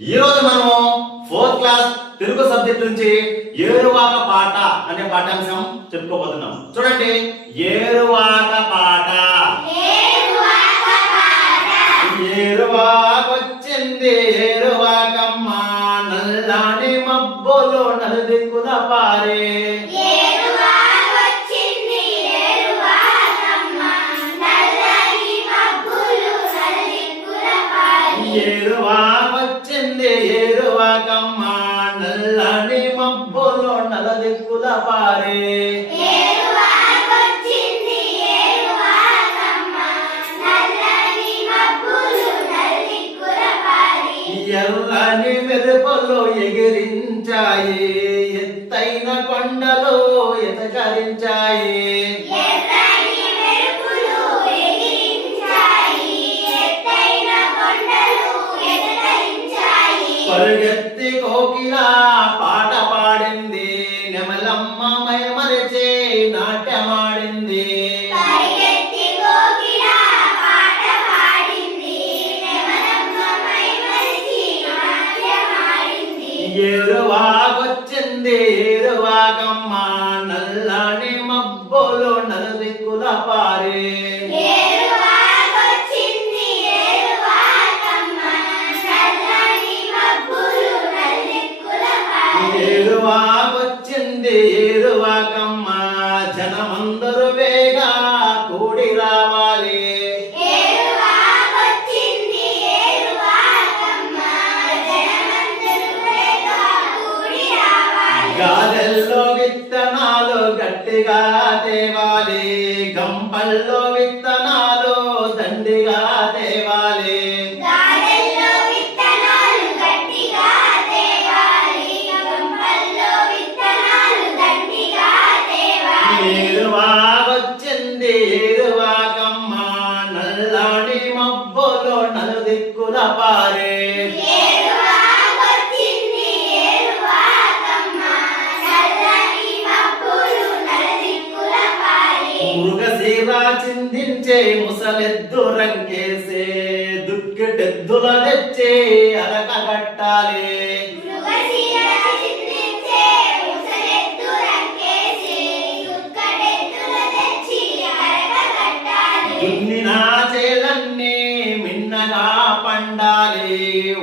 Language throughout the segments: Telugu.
ఈ రోజు మనము 4th క్లాస్ తెలుగు సబ్జెక్ట్ నుంచి ఏరువాక పాట అనే పాఠాంశం చెప్పుకోబోతున్నాం. చూడండి, ఏరువాక పాట. ఏరువాకొచ్చింది ఏరువాకమ్మ, నల్లాని మబ్బులు నలుదిక్కుల పారే. ఏరువాకొచ్చింది ఏరువాకమ్మ, నల్లని మబ్బులు నలుదిక్కుల పారే. ఎర్రని మెరుపులు ఎగిరించాయి, ఎత్తైన కొండలు ఎతకరించాయి. పరుగెత్తి కోకిల పాట పాడింది, నెమలమ్మ మైమరిచి నాట్యమాడింది. ఏరువాకొచ్చింది ఏరువాకమ్మ, నల్లని మబ్బులు నలుదిక్కుల పారే. ఏరువాకొచ్చింది ఏరువాకమ్మ, జనమందరూ వేగా కూడి రావాలి. గాదెల్లో విత్తనాలు గట్టిగా తేవాలి, గంపల్లో విత్తనాలు దండిగా తేవాలి. ఏరువాకొచ్చింది ఏరువాకమ్మ, నల్లాని మబ్బులు నలుదిక్కుల పారే. మృగశిర చిందించే ముసలెద్దు రంకేసే, దుక్కిటెద్దుల తెచ్చే అరకగట్టాలి. దున్నిన చేలన్నీ మిన్నగా పండాలి,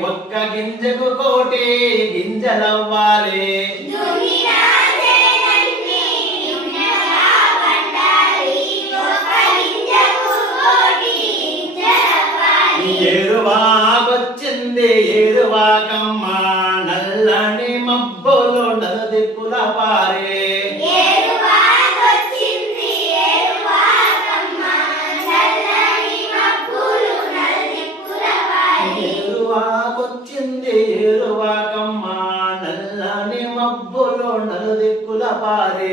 ఒక్క గింజకు కోటి గింజలవ్వాలి. ఏరువాకొచ్చింది ఏరువాకమ్మ, నల్లని మబ్బులు నలుదిక్కుల పారే. ఏరువాకొచ్చింది ఏరువాకమ్మ, నల్లని మబ్బులు నలుదిక్కుల పారే.